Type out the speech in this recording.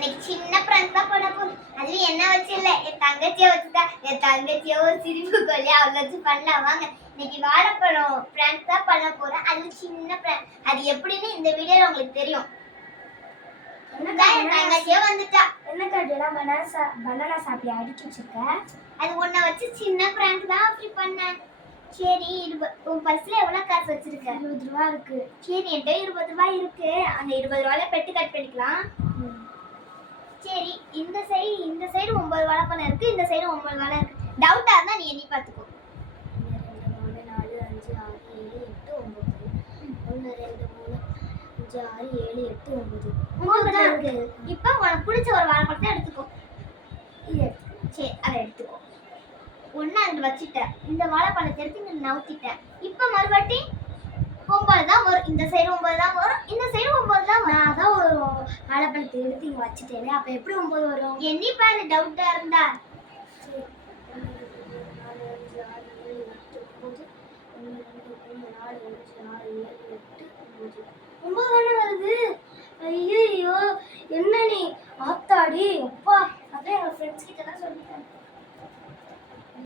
இன்னைக்கு சின்ன பிராங்க் தான் பண்ண போறோம். அதுவும் என்ன வச்சு இல்ல, என் தங்கச்சியை வச்சுட்டா. என் தங்கச்சியோ சிரிப்பு கொல்லி அவளை வச்சு பண்ணலாம் வாங்க. இன்னைக்கு வாழைப்பழம் பிராங்க் தான் பண்ண போறேன். அது சின்ன பிராங்க். அது எப்படின்னு இந்த வீடியோல உங்களுக்கு தெரியும். என் தங்கச்சியோ வந்துட்டா. என்ன கடையெல்லாம் பனானா சாப்பிட்டு அடிச்சு வச்சிருக்க? அது உன்னை வச்சு சின்ன பிராங்க் தான் அப்படி பண்ணேன். சரி, உன் பர்ஸ்ல எவ்வளவு காசு வச்சிருக்க? 20 ரூபாய் இருக்கு. சரி, என்கிட்ட 20 ரூபாய் இருக்கு. அந்த 20 ரூபாயில பெட்டு கட் பண்ணிக்கலாம். சரி, இந்த சைடு 9 வாழைப்பழம் இருக்கு, இந்த சைடு 9 வாழை இருக்கு. டவுட்டா இருந்தா நீ எண்ணி பாத்துக்கோ. 1 2 3 4 5 6 7 8 9 1 2 3 5 6 7 8 9 தான் இருக்கு. இப்போ உனக்கு பிடிச்ச ஒரு வாழைப்பழத்தை எடுத்துக்கோ. இது சரி, அதை எடுத்துக்கோ. ஒண்ணு அங்க வச்சிட்டேன். இந்த வாழைப்பழத்தை எடுத்து இங்க நவுத்திட்டேன். இப்போ மறுபடி 9 தான் வரும். இந்த சைடு 9 தான் வரும், இந்த சைடு 9 தான் வரும். நான் அதான் ஒரு வாழைப்பழத்தை எடுத்து இங்க வச்சுட்டேனே, அப்ப எப்படி 9 வரும்? எண்ணி பாரு டவுட்டா இருந்தா. சரி, 1 2 3 4 5 6 7 8 9 1 2 3 4 5 6 7 8 9 தானே வருது. ஐயோ, என்ன நீ ஆத்தாடி,